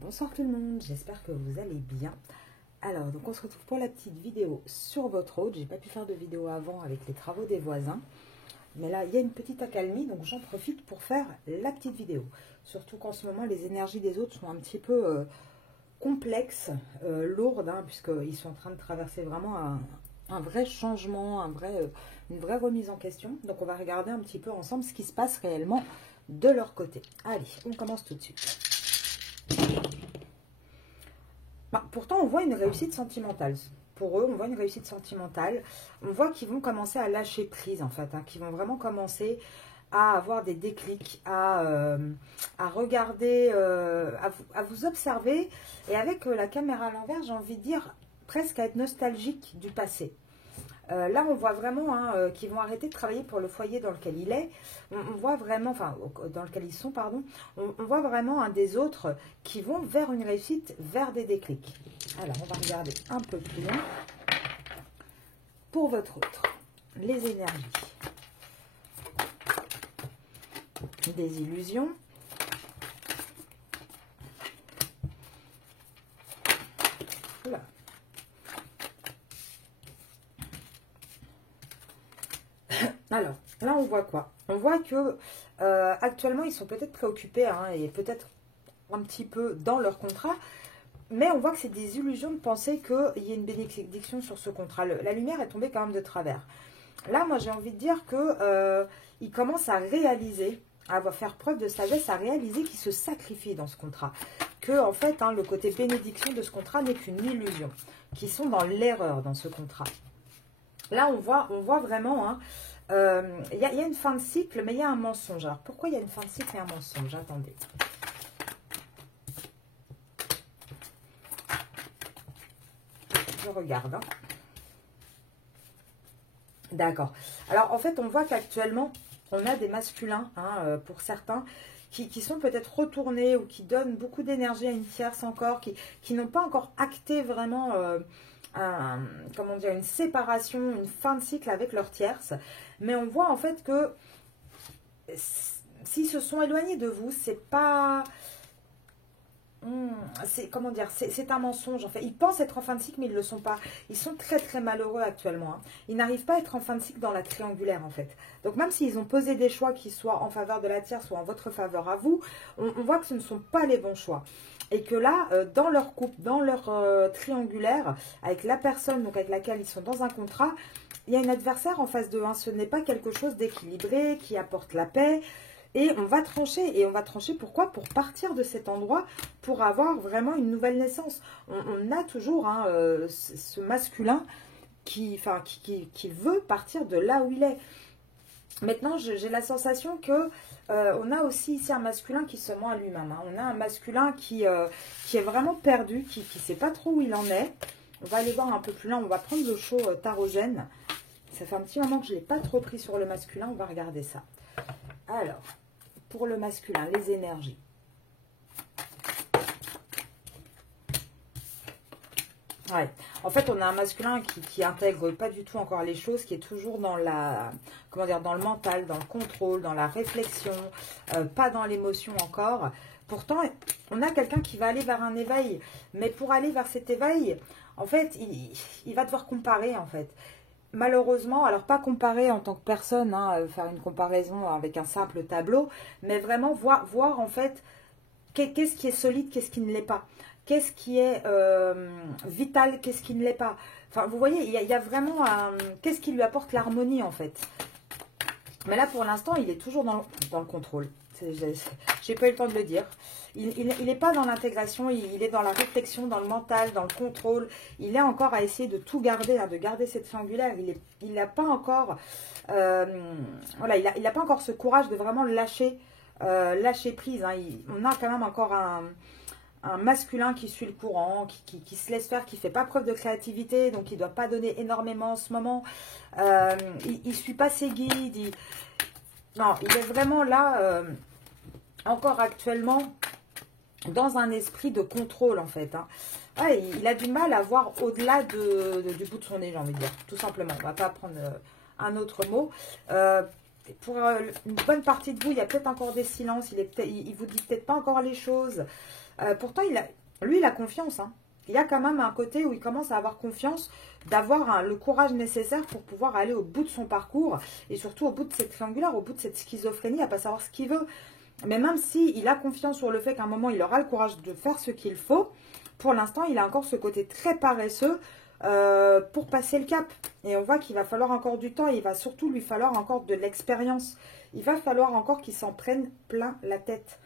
Bonsoir tout le monde, j'espère que vous allez bien. Alors, donc on se retrouve pour la petite vidéo sur votre hôte. J'ai pas pu faire de vidéo avant avec les travaux des voisins. Mais là, il y a une petite accalmie, donc j'en profite pour faire la petite vidéo. Surtout qu'en ce moment, les énergies des autres sont un petit peu complexes, lourdes, hein, puisqu'ils sont en train de traverser vraiment un vrai changement, une vraie remise en question. Donc on va regarder un petit peu ensemble ce qui se passe réellement de leur côté. Allez, on commence tout de suite. Pourtant, on voit une réussite sentimentale. Pour eux, on voit une réussite sentimentale. On voit qu'ils vont commencer à lâcher prise, en fait. Qu'ils vont vraiment commencer à avoir des déclics, à regarder, à vous observer. Et avec la caméra à l'envers, j'ai envie de dire presque à être nostalgique du passé. Là, on voit vraiment qu'ils vont arrêter de travailler pour le foyer dans lequel il est. On voit vraiment, enfin, dans lequel ils sont, pardon. On voit vraiment un des autres qui vont vers une réussite, vers des déclics. Alors, on va regarder un peu plus loin. Pour votre autre, les énergies. Des illusions. Oula. Alors, là, on voit quoi? On voit que actuellement, ils sont peut-être préoccupés et peut-être un petit peu dans leur contrat, mais on voit que c'est des illusions de penser qu'il y ait une bénédiction sur ce contrat. La lumière est tombée quand même de travers. Là, moi, j'ai envie de dire qu'ils commencent à réaliser, à faire preuve de sagesse, à réaliser qu'ils se sacrifient dans ce contrat. Que, en fait, le côté bénédiction de ce contrat n'est qu'une illusion, qu'ils sont dans l'erreur dans ce contrat. Là, on voit vraiment... il y a une fin de cycle, mais il y a un mensonge. Alors, pourquoi il y a une fin de cycle et un mensonge? Attendez. Je regarde. D'accord. Alors, en fait, on voit qu'actuellement, on a des masculins, pour certains, qui sont peut-être retournés ou qui donnent beaucoup d'énergie à une tierce encore, qui n'ont pas encore acté vraiment... comment dire, une séparation, une fin de cycle avec leur tierce. Mais on voit en fait que s'ils se sont éloignés de vous, c'est pas... comment dire, c'est un mensonge en fait. Ils pensent être en fin de cycle mais ils ne le sont pas. Ils sont très très malheureux actuellement. Ils n'arrivent pas à être en fin de cycle dans la triangulaire en fait. Donc même s'ils ont posé des choix qui soient en faveur de la tierce ou en votre faveur à vous, on voit que ce ne sont pas les bons choix. Et que là, dans leur couple, dans leur triangulaire, avec la personne donc avec laquelle ils sont dans un contrat, il y a une adversaire en face d'eux. Ce n'est pas quelque chose d'équilibré, qui apporte la paix. Et on va trancher. Et on va trancher pourquoi? Pour partir de cet endroit, pour avoir vraiment une nouvelle naissance. On a toujours ce masculin qui veut partir de là où il est. Maintenant, j'ai la sensation que on a aussi ici un masculin qui se ment à lui-même. On a un masculin qui est vraiment perdu, qui ne sait pas trop où il en est. On va aller voir un peu plus loin. On va prendre le show tarogène. Ça fait un petit moment que je ne l'ai pas trop pris sur le masculin. On va regarder ça. Alors, pour le masculin, les énergies. Ouais. En fait, on a un masculin qui intègre pas du tout encore les choses, qui est toujours dans dans le mental, dans le contrôle, dans la réflexion, pas dans l'émotion encore. Pourtant, on a quelqu'un qui va aller vers un éveil. Mais pour aller vers cet éveil, en fait, il va devoir comparer, en fait. Malheureusement, alors pas comparer en tant que personne, faire une comparaison avec un simple tableau, mais vraiment voir en fait, qu'est-ce qui est solide, qu'est-ce qui ne l'est pas. Qu'est-ce qui est vital, qu'est-ce qui ne l'est pas. Enfin, vous voyez, il y a vraiment qu'est-ce qui lui apporte l'harmonie, en fait. Mais là, pour l'instant, il est toujours dans le contrôle. J'ai pas eu le temps de le dire. Il n'est pas dans l'intégration, il est dans la réflexion, dans le mental, dans le contrôle. Il est encore à essayer de tout garder, de garder cette triangulaire. Il n'a pas encore... voilà, il n'a pas encore ce courage de vraiment lâcher prise. On a quand même encore un masculin qui suit le courant, qui se laisse faire, qui ne fait pas preuve de créativité, donc il ne doit pas donner énormément en ce moment. Il ne suit pas ses guides. Non, il est vraiment là, encore actuellement, dans un esprit de contrôle, en fait. Ouais, il a du mal à voir au-delà du bout de son nez, j'ai envie de dire, tout simplement. On ne va pas prendre un autre mot. pour une bonne partie de vous, il y a peut-être encore des silences. Il vous dit peut-être pas encore les choses. Pourtant, lui, il a confiance. Hein. Il y a quand même un côté où il commence à avoir confiance, d'avoir le courage nécessaire pour pouvoir aller au bout de son parcours et surtout au bout de cette triangulaire, au bout de cette schizophrénie, à pas savoir ce qu'il veut. Mais même s'il a confiance sur le fait qu'à un moment, il aura le courage de faire ce qu'il faut, pour l'instant, il a encore ce côté très paresseux pour passer le cap. Et on voit qu'il va falloir encore du temps et il va surtout lui falloir encore de l'expérience. Il va falloir encore qu'il s'en prenne plein la tête.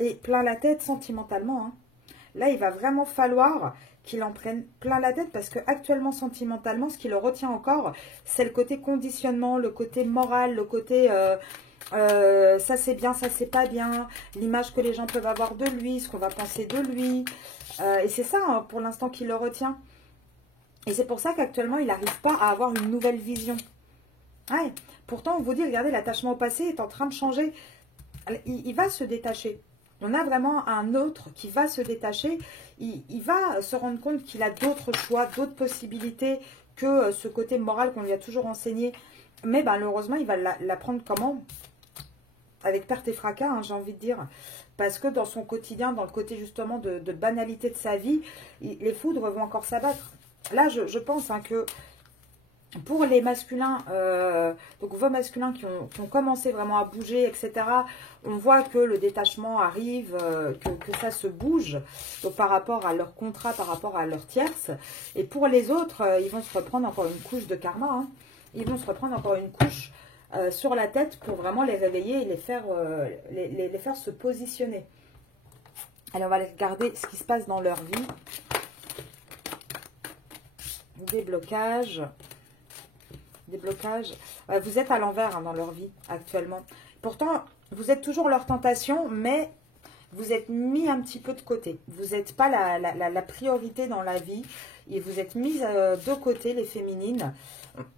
Et plein la tête sentimentalement, hein. Là, il va vraiment falloir qu'il en prenne plein la tête parce que actuellement, sentimentalement, ce qui le retient encore, c'est le côté conditionnement, le côté moral, le côté ça c'est bien, ça c'est pas bien, l'image que les gens peuvent avoir de lui, ce qu'on va penser de lui. Et c'est ça, hein, pour l'instant, qui le retient. Et c'est pour ça qu'actuellement, il n'arrive pas à avoir une nouvelle vision. Ouais. Pourtant, on vous dit, regardez, l'attachement au passé est en train de changer. Il va se détacher. On a vraiment un autre qui va se détacher. Il va se rendre compte qu'il a d'autres choix, d'autres possibilités que ce côté moral qu'on lui a toujours enseigné. Mais malheureusement, il va l'apprendre comment? Avec perte et fracas, hein, j'ai envie de dire. Parce que dans son quotidien, dans le côté justement de banalité de sa vie, les foudres vont encore s'abattre. Là, je pense hein, que pour les masculins, donc vos masculins qui ont commencé vraiment à bouger, etc., on voit que le détachement arrive, que ça se bouge donc par rapport à leur contrat, par rapport à leur tierce. Et pour les autres, ils vont se reprendre encore une couche de karma. Hein. Ils vont se reprendre encore une couche sur la tête pour vraiment les réveiller et les faire se positionner. Allez, on va regarder ce qui se passe dans leur vie. Des blocages. Des blocages. Vous êtes à l'envers hein, dans leur vie actuellement. Pourtant, vous êtes toujours leur tentation, mais vous êtes mis un petit peu de côté. Vous n'êtes pas la priorité dans la vie. Et vous êtes mis de côté, les féminines.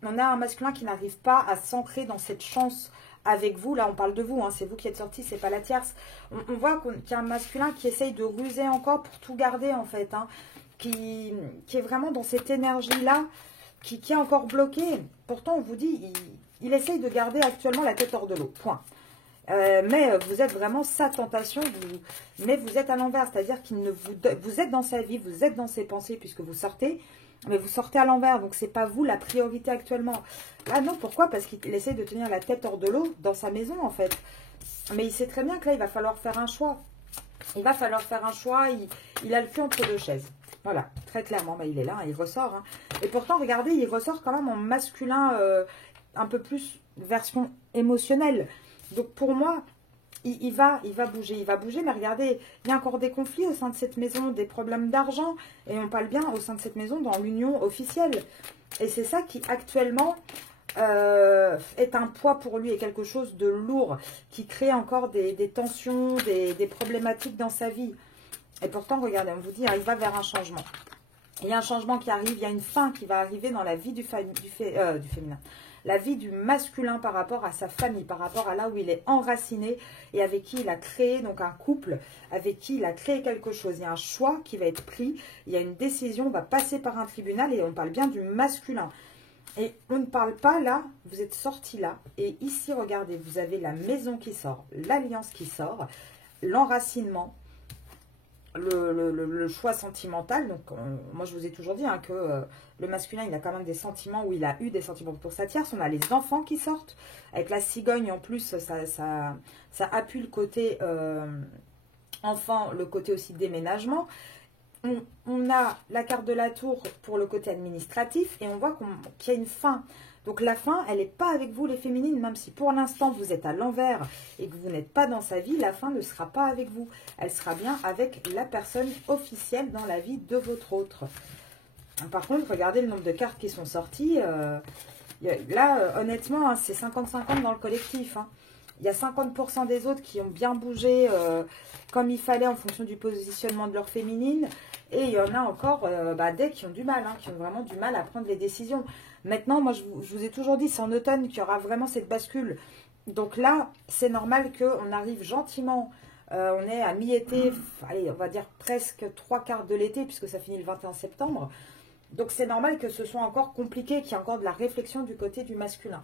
On a un masculin qui n'arrive pas à s'ancrer dans cette chance avec vous. Là, on parle de vous. Hein, c'est vous qui êtes sorti, c'est pas la tierce. On voit qu'il y a un masculin qui essaye de ruser encore pour tout garder, en fait. Hein, qui est vraiment dans cette énergie-là, qui est encore bloquée. Pourtant, on vous dit, il essaye de garder actuellement la tête hors de l'eau. Point. Mais vous êtes vraiment sa tentation, mais vous êtes à l'envers, c'est-à-dire qu'il ne vous êtes dans sa vie, vous êtes dans ses pensées puisque vous sortez, mais vous sortez à l'envers, donc c'est pas vous la priorité actuellement. Là non, pourquoi? Parce qu'il essaie de tenir la tête hors de l'eau dans sa maison en fait. Mais il sait très bien que là il va falloir faire un choix. Il va falloir faire un choix, il a le cul entre deux chaises. Voilà, très clairement, bah, il est là, il ressort. Hein. Et pourtant, regardez, il ressort quand même en masculin, un peu plus version émotionnelle. Donc pour moi, il va bouger, mais regardez, il y a encore des conflits au sein de cette maison, des problèmes d'argent, et on parle bien au sein de cette maison dans l'union officielle. Et c'est ça qui actuellement est un poids pour lui et quelque chose de lourd, qui crée encore des tensions, des problématiques dans sa vie. Et pourtant, regardez, on vous dit, il va vers un changement. Il y a un changement qui arrive, il y a une fin qui va arriver dans la vie du féminin. La vie du masculin par rapport à sa famille, par rapport à là où il est enraciné et avec qui il a créé donc un couple, avec qui il a créé quelque chose. Il y a un choix qui va être pris, il y a une décision, on va passer par un tribunal et on parle bien du masculin. Et on ne parle pas là, vous êtes sorti là, et ici, regardez, vous avez la maison qui sort, l'alliance qui sort, l'enracinement, le choix sentimental. Donc moi je vous ai toujours dit hein, que le masculin il a quand même des sentiments, où il a eu des sentiments pour sa tierce. On a les enfants qui sortent avec la cigogne en plus, ça appuie le côté enfant, le côté aussi déménagement. On a la carte de la tour pour le côté administratif et on voit qu'il y a une fin. Donc la fin, elle n'est pas avec vous les féminines, même si pour l'instant vous êtes à l'envers et que vous n'êtes pas dans sa vie, la fin ne sera pas avec vous. Elle sera bien avec la personne officielle dans la vie de votre autre. Par contre, regardez le nombre de cartes qui sont sorties. Là, honnêtement, hein, c'est 50-50 dans le collectif. Hein. Il y a 50% des autres qui ont bien bougé comme il fallait en fonction du positionnement de leur féminine. Et il y en a encore des qui ont du mal, hein, qui ont vraiment du mal à prendre les décisions. Maintenant, moi, je vous ai toujours dit, c'est en automne qu'il y aura vraiment cette bascule. Donc là, c'est normal qu'on arrive gentiment. On est à mi-été, allez, on va dire presque 3/4 de l'été, puisque ça finit le 21 septembre. Donc c'est normal que ce soit encore compliqué, qu'il y ait encore de la réflexion du côté du masculin.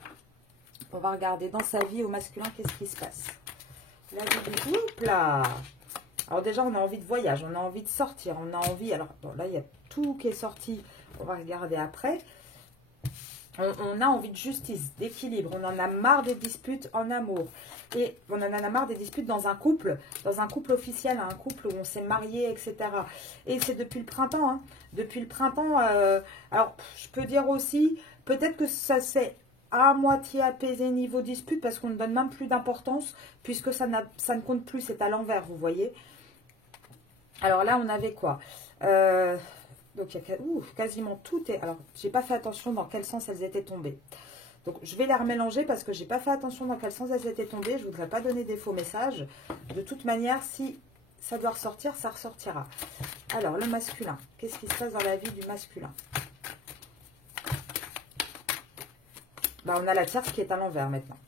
On va regarder dans sa vie au masculin, qu'est-ce qui se passe. La vie du couple, là. Alors déjà, on a envie de voyage, on a envie de sortir, on a envie... Alors, bon, là, il y a tout qui est sorti. On va regarder après. On a envie de justice, d'équilibre. On en a marre des disputes en amour. Et on en a marre des disputes dans un couple officiel, un couple où on s'est marié, etc. Et c'est depuis le printemps. Hein. Depuis le printemps, alors je peux dire aussi, peut-être que ça s'est à moitié apaisé niveau dispute parce qu'on ne donne même plus d'importance puisque ça ne compte plus, c'est à l'envers, vous voyez. Alors là, on avait quoi donc, il y a quasiment tout est... Alors, j'ai pas fait attention dans quel sens elles étaient tombées. Donc, je vais les remélanger parce que j'ai pas fait attention dans quel sens elles étaient tombées. Je voudrais pas donner des faux messages. De toute manière, si ça doit ressortir, ça ressortira. Alors, le masculin. Qu'est-ce qui se passe dans la vie du masculin? Bah, on a la tierce qui est à l'envers maintenant.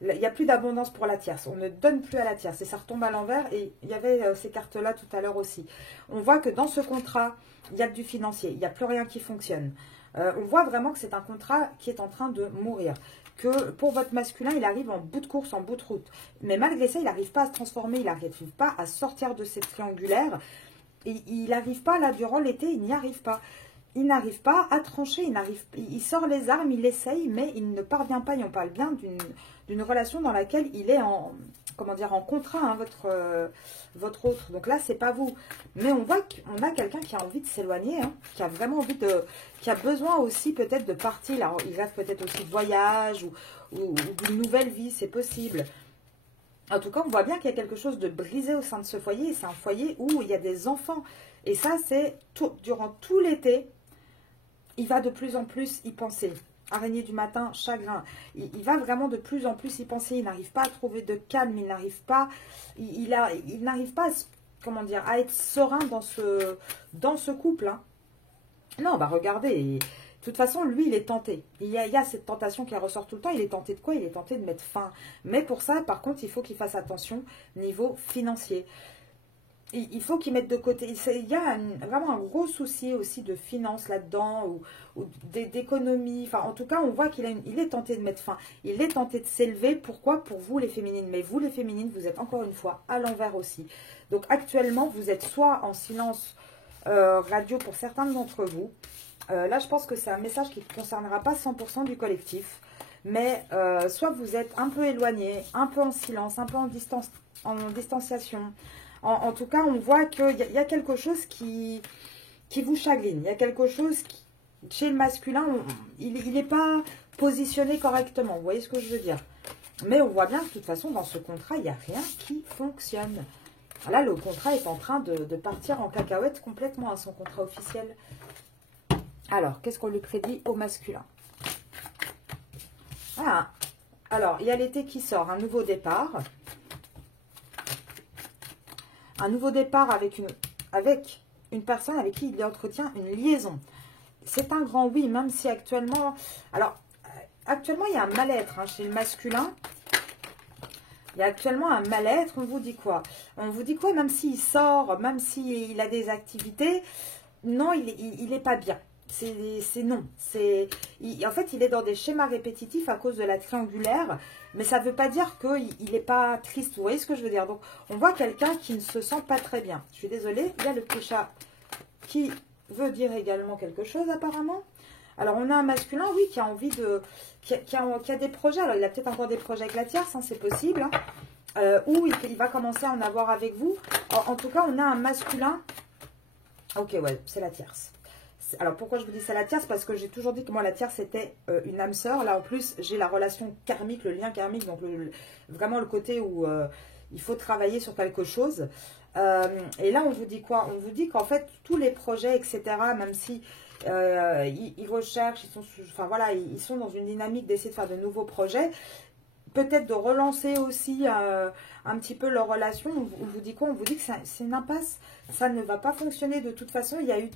Il n'y a plus d'abondance pour la tierce. On ne donne plus à la tierce. Et ça retombe à l'envers. Et il y avait ces cartes-là tout à l'heure aussi. On voit que dans ce contrat, il y a du financier. Il n'y a plus rien qui fonctionne. On voit vraiment que c'est un contrat qui est en train de mourir. Que pour votre masculin, il arrive en bout de course, en bout de route. Mais malgré ça, il n'arrive pas à se transformer. Il n'arrive pas à sortir de cette triangulaire. Et il n'arrive pas, là, durant l'été, il n'y arrive pas. Il n'arrive pas à trancher, il sort les armes, il essaye, mais il ne parvient pas. Et on parle bien d'une relation dans laquelle il est en, comment dire, en contrat, hein, votre autre. Donc là, c'est pas vous. Mais on voit qu'on a quelqu'un qui a envie de s'éloigner, hein, qui a vraiment envie de, qui a besoin aussi peut-être de partir. Alors, il rêve peut-être aussi de voyage ou d'une nouvelle vie, c'est possible. En tout cas, on voit bien qu'il y a quelque chose de brisé au sein de ce foyer. C'est un foyer où il y a des enfants. Et ça, c'est durant tout l'été. Il va de plus en plus y penser. Araignée du matin, chagrin. Il va vraiment de plus en plus y penser. Il n'arrive pas à trouver de calme. Il n'arrive pas, il n'arrive pas, comment dire, à être serein dans ce couple. Hein. Non, bah regardez. De toute façon, lui, il est tenté. Il y a cette tentation qui ressort tout le temps. Il est tenté de quoi? Il est tenté de mettre fin. Mais pour ça, par contre, il faut qu'il fasse attention niveau financier. Il faut qu'ils mettent de côté. Il y a vraiment un gros souci aussi de finances là-dedans ou d'économie. Enfin, en tout cas, on voit qu'il est tenté de mettre fin. Il est tenté de s'élever. Pourquoi? Pour vous, les féminines. Mais vous, les féminines, vous êtes encore une fois à l'envers aussi. Donc, actuellement, vous êtes soit en silence radio pour certains d'entre vous. Là, je pense que c'est un message qui ne concernera pas 100% du collectif. Mais soit vous êtes un peu éloigné, un peu en silence, un peu en distanciation. En tout cas, on voit qu'il y a quelque chose qui vous chagrine. Il y a quelque chose qui, chez le masculin, il n'est pas positionné correctement. Vous voyez ce que je veux dire? Mais on voit bien que de toute façon, dans ce contrat, il n'y a rien qui fonctionne. Là, le contrat est en train de partir en cacahuète complètement à son contrat officiel. Alors, qu'est-ce qu'on lui prédit au masculin? Ah, alors, il y a l'été qui sort, un nouveau départ. Un nouveau départ avec une personne avec qui il entretient une liaison. C'est un grand oui, même si actuellement... Alors, actuellement, il y a un mal-être hein, chez le masculin. Il y a actuellement un mal-être. On vous dit quoi? On vous dit quoi? Même s'il sort, même s'il a des activités, non, il n'est pas bien. C'est non. En fait, il est dans des schémas répétitifs à cause de la triangulaire. Mais ça ne veut pas dire qu'il n'est pas triste. Vous voyez ce que je veux dire? Donc, on voit quelqu'un qui ne se sent pas très bien. Je suis désolée. Il y a le petit chat qui veut dire également quelque chose apparemment. Alors, on a un masculin, oui, qui a envie de... Qui a des projets. Alors, il a peut-être encore des projets avec la tierce, hein, c'est possible. Hein, ou il va commencer à en avoir avec vous. En tout cas, on a un masculin... Ok, ouais, c'est la tierce. Alors, pourquoi je vous dis ça la tierce? Parce que j'ai toujours dit que moi, la tierce, c'était une âme sœur. Là, en plus, j'ai la relation karmique, le lien karmique. Donc, vraiment le côté où il faut travailler sur quelque chose. Et là, on vous dit quoi? On vous dit qu'en fait, tous les projets, etc., même si ils recherchent, ils sont dans une dynamique d'essayer de faire de nouveaux projets, peut-être de relancer aussi un petit peu leur relation. On vous dit quoi? On vous dit que c'est une impasse. Ça ne va pas fonctionner de toute façon. Il y a eu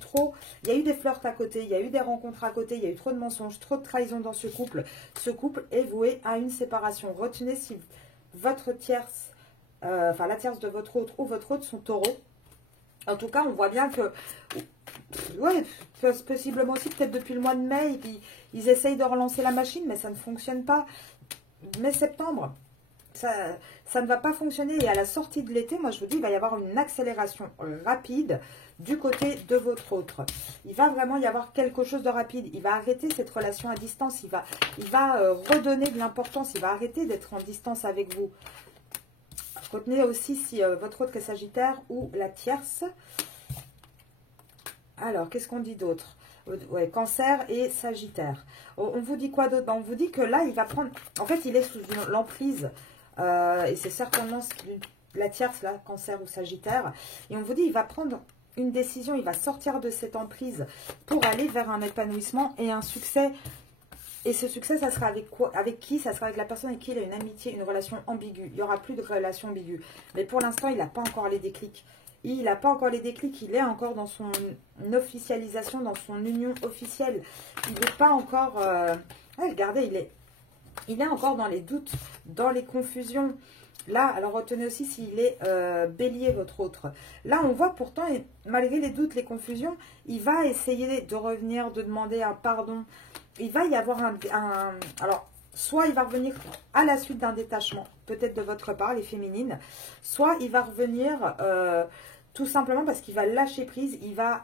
des flirts à côté, il y a eu des rencontres à côté, il y a eu trop de mensonges, trop de trahison dans ce couple. Ce couple est voué à une séparation. Retenez si votre tierce, la tierce de votre autre ou votre autre sont taureaux. En tout cas, on voit bien que, ouais, possiblement aussi peut-être depuis le mois de mai, ils essayent de relancer la machine, mais ça ne fonctionne pas. mai-septembre, ça ne va pas fonctionner. Et à la sortie de l'été, moi je vous dis, il va y avoir une accélération rapide du côté de votre autre. Il va vraiment y avoir quelque chose de rapide. Il va arrêter cette relation à distance. Il va redonner de l'importance. Il va arrêter d'être en distance avec vous. Retenez aussi si votre autre est Sagittaire ou la tierce. Alors, qu'est-ce qu'on dit d'autre? Ouais, Cancer et Sagittaire. On vous dit quoi d'autre? On vous dit que là, il va prendre... En fait, il est sous l'emprise. Et c'est certainement la tierce, là, Cancer ou Sagittaire. Et on vous dit, il va prendre une décision. Il va sortir de cette emprise pour aller vers un épanouissement et un succès. Et ce succès, ça sera avec quoi? Avec qui? Ça sera avec la personne avec qui il a une amitié, une relation ambiguë. Il n'y aura plus de relation ambiguë. Mais pour l'instant, il n'a pas encore les déclics. Il n'a pas encore les déclics, il est encore dans son officialisation, dans son union officielle. Il n'est pas encore... Ouais, regardez, il est encore dans les doutes, dans les confusions. Là, alors retenez aussi s'il est bélier, votre autre. Là, on voit pourtant, malgré les doutes, les confusions, il va essayer de revenir, de demander un pardon. Il va y avoir alors, soit il va revenir à la suite d'un détachement, peut-être de votre part, les féminines, soit il va revenir... tout simplement parce qu'il va lâcher prise, il va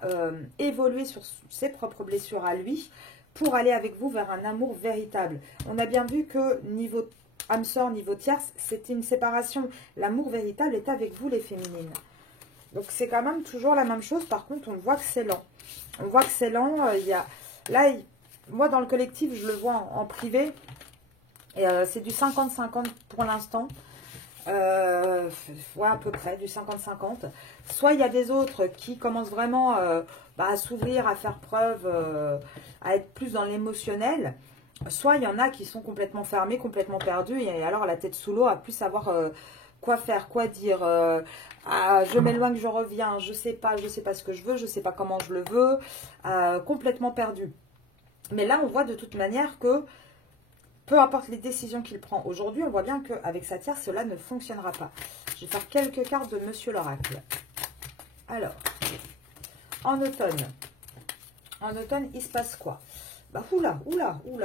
évoluer sur ses propres blessures à lui pour aller avec vous vers un amour véritable. On a bien vu que niveau âme sœur, niveau tierce, c'était une séparation. L'amour véritable est avec vous les féminines. Donc c'est quand même toujours la même chose. Par contre, on voit que c'est lent. On voit que c'est lent. Là, moi dans le collectif, je le vois en privé. Et c'est du 50-50 pour l'instant. Ouais, à peu près, du 50-50. Soit il y a des autres qui commencent vraiment à s'ouvrir, à faire preuve, à être plus dans l'émotionnel. Soit il y en a qui sont complètement fermés, complètement perdus, et alors la tête sous l'eau, à plus savoir quoi faire, quoi dire. Je m'éloigne, je reviens, je sais pas ce que je veux, je sais pas comment je le veux, complètement perdu. Mais là, on voit de toute manière que peu importe les décisions qu'il prend aujourd'hui, on voit bien qu'avec sa tierce, cela ne fonctionnera pas. Je vais faire quelques cartes de Monsieur l'Oracle. Alors, en automne, il se passe quoi? Bah, oula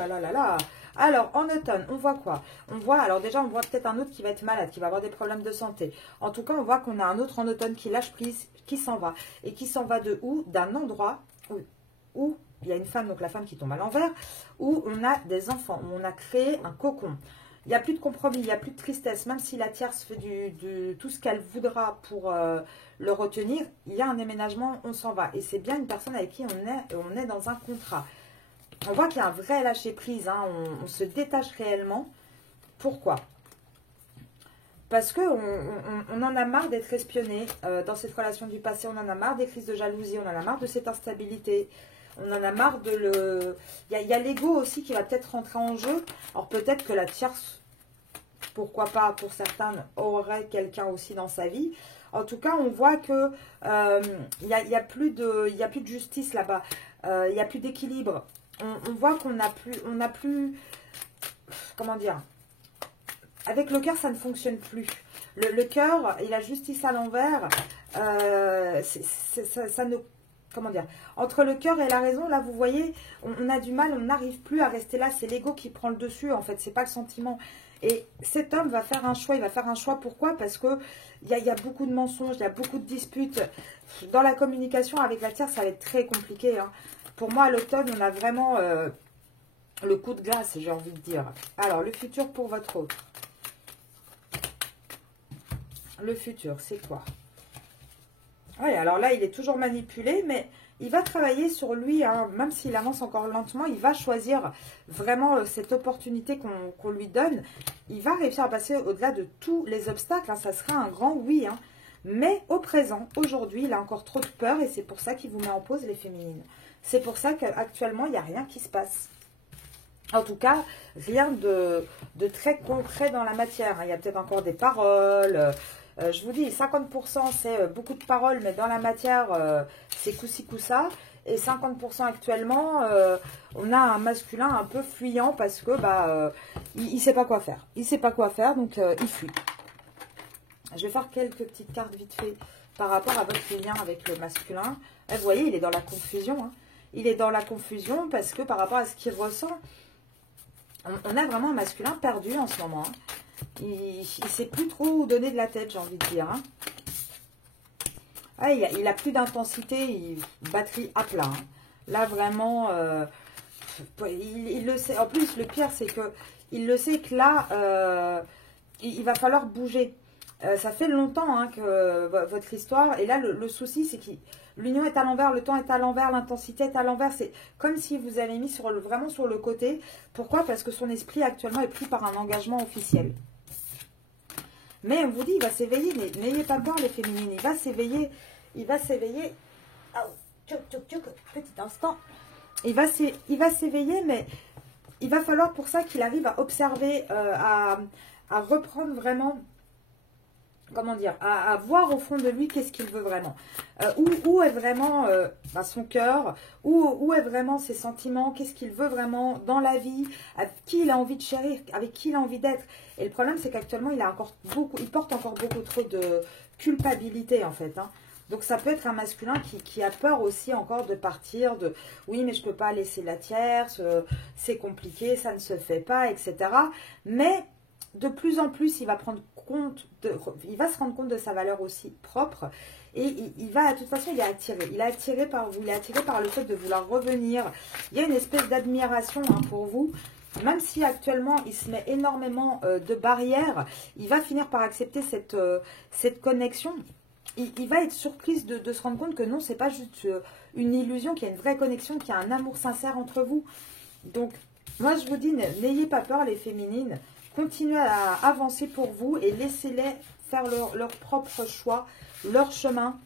là là là. Alors, en automne, on voit quoi? On voit, alors déjà, on voit peut-être un autre qui va être malade, qui va avoir des problèmes de santé. En tout cas, on voit qu'on a un autre en automne qui lâche prise, qui s'en va. Et qui s'en va de où? D'un endroit où il y a une femme, donc la femme qui tombe à l'envers, où on a des enfants, où on a créé un cocon. Il n'y a plus de compromis, il n'y a plus de tristesse. Même si la tierce fait tout ce qu'elle voudra pour le retenir, il y a un déménagement, on s'en va. Et c'est bien une personne avec qui on est dans un contrat. On voit qu'il y a un vrai lâcher-prise, hein, on se détache réellement. Pourquoi? Parce qu'on en a marre d'être espionné dans cette relation du passé, on en a marre des crises de jalousie, on en a marre de cette instabilité. On en a marre de le... Il y a l'ego aussi qui va peut-être rentrer en jeu. Alors peut-être que la tierce, pourquoi pas, pour certaines, aurait quelqu'un aussi dans sa vie. En tout cas, on voit que il y a plus de justice là-bas. Il n'y a plus d'équilibre. On voit qu'on n'a plus... Comment dire? Avec le cœur, ça ne fonctionne plus. Le cœur et la justice à l'envers, ça ne... Comment dire? Entre le cœur et la raison, là, vous voyez, on a du mal, on n'arrive plus à rester là. C'est l'ego qui prend le dessus, en fait. C'est pas le sentiment. Et cet homme va faire un choix. Il va faire un choix. Pourquoi? Parce que il y a beaucoup de mensonges, il y a beaucoup de disputes. Dans la communication avec la tierce, ça va être très compliqué. Hein. Pour moi, à l'automne, on a vraiment le coup de glace, j'ai envie de dire. Alors, le futur pour votre autre. Le futur, c'est quoi? Oui, alors là, il est toujours manipulé, mais il va travailler sur lui, hein, même s'il avance encore lentement, il va choisir vraiment cette opportunité qu'on lui donne. Il va réussir à passer au-delà de tous les obstacles, hein, ça sera un grand oui. Hein. Mais au présent, aujourd'hui, il a encore trop de peur et c'est pour ça qu'il vous met en pause les féminines. C'est pour ça qu'actuellement, il n'y a rien qui se passe. En tout cas, rien de très concret dans la matière. Hein. Il y a peut-être encore des paroles... je vous dis, 50% c'est beaucoup de paroles, mais dans la matière, c'est coup-ci, coup-ça. Et 50% actuellement, on a un masculin un peu fuyant parce que il ne sait pas quoi faire. Il ne sait pas quoi faire, donc il fuit. Je vais faire quelques petites cartes vite fait par rapport à votre lien avec le masculin. Et vous voyez, il est dans la confusion. Hein. Il est dans la confusion parce que par rapport à ce qu'il ressent, On a vraiment un masculin perdu en ce moment. Hein. Il ne sait plus trop où donner de la tête, j'ai envie de dire. Hein. Ah, il a plus d'intensité, batterie à plat. Hein. Là, vraiment, il le sait. En plus, le pire, c'est que il le sait que là, il va falloir bouger. Ça fait longtemps hein, que votre histoire, et là, le souci, c'est que l'union est à l'envers, le temps est à l'envers, l'intensité est à l'envers. C'est comme si vous avez mis vraiment sur le côté. Pourquoi? Parce que son esprit, actuellement, est pris par un engagement officiel. Mais on vous dit, il va s'éveiller. N'ayez pas peur, les féminines. Il va s'éveiller. Il va s'éveiller. Oh, tchouk, tchouk, tchouk, petit instant. Il va s'éveiller, mais il va falloir pour ça qu'il arrive à observer, à reprendre vraiment, comment dire, à voir au fond de lui qu'est-ce qu'il veut vraiment. Où est vraiment son cœur, où est vraiment ses sentiments, qu'est-ce qu'il veut vraiment dans la vie, avec qui il a envie de chérir, avec qui il a envie d'être. Et le problème, c'est qu'actuellement, il porte encore beaucoup trop de culpabilité, en fait. Hein. Donc, ça peut être un masculin qui a peur aussi encore de partir, de « oui, mais je ne peux pas laisser la tierce, c'est compliqué, ça ne se fait pas, etc. » Mais de plus en plus, il va se rendre compte de sa valeur aussi propre. Et il va, de toute façon, il est attiré. Il est attiré par vous, il est attiré par le fait de vouloir revenir. Il y a une espèce d'admiration hein, pour vous. Même si actuellement, il se met énormément de barrières, il va finir par accepter cette connexion. Il va être surpris de se rendre compte que non, c'est pas juste une illusion, qu'il y a une vraie connexion, qu'il y a un amour sincère entre vous. Donc, moi, je vous dis, n'ayez pas peur, les féminines. Continuez à avancer pour vous et laissez-les faire leur propre choix, leur chemin.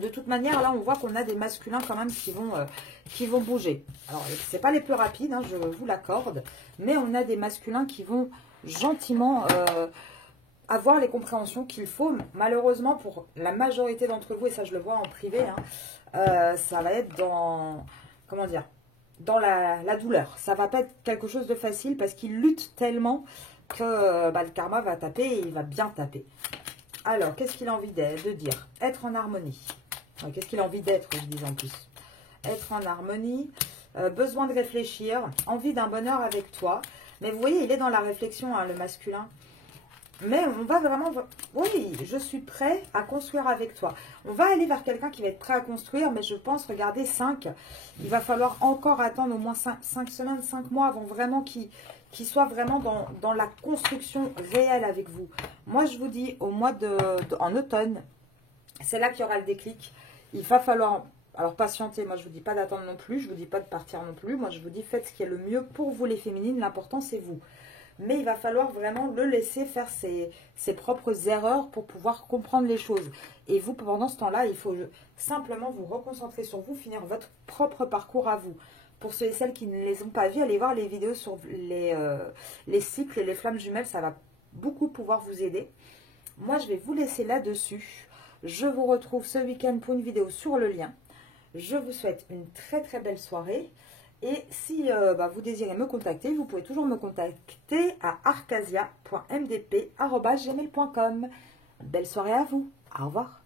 De toute manière, là, on voit qu'on a des masculins quand même qui vont bouger. Alors, ce n'est pas les plus rapides, hein, je vous l'accorde, mais on a des masculins qui vont gentiment avoir les compréhensions qu'il faut. Malheureusement, pour la majorité d'entre vous, et ça, je le vois en privé, hein, ça va être dans, comment dire, dans la douleur. Ça va pas être quelque chose de facile parce qu'il lutte tellement que le karma va taper et il va bien taper. Alors, qu'est-ce qu'il a envie de dire? Être en harmonie. Qu'est-ce qu'il a envie d'être, je dis en plus. Être en harmonie, besoin de réfléchir, envie d'un bonheur avec toi. Mais vous voyez, il est dans la réflexion, hein, le masculin. Mais on va vraiment... Oui, je suis prêt à construire avec toi. On va aller vers quelqu'un qui va être prêt à construire, mais je pense, regardez, 5. Il va falloir encore attendre au moins 5 semaines, 5 mois avant vraiment qu'il soit vraiment dans la construction réelle avec vous. Moi, je vous dis, en automne, c'est là qu'il y aura le déclic. Il va falloir... Alors, patienter, moi, je ne vous dis pas d'attendre non plus. Je ne vous dis pas de partir non plus. Moi, je vous dis, faites ce qui est le mieux pour vous, les féminines. L'important, c'est vous. Mais il va falloir vraiment le laisser faire ses propres erreurs pour pouvoir comprendre les choses. Et vous, pendant ce temps-là, il faut simplement vous reconcentrer sur vous, finir votre propre parcours à vous. Pour ceux et celles qui ne les ont pas vus, allez voir les vidéos sur les cycles et les flammes jumelles. Ça va beaucoup pouvoir vous aider. Moi, je vais vous laisser là-dessus. Je vous retrouve ce week-end pour une vidéo sur le lien. Je vous souhaite une très très belle soirée. Et si vous désirez me contacter, vous pouvez toujours me contacter à arcasia.mdp@gmail.com. Belle soirée à vous. Au revoir.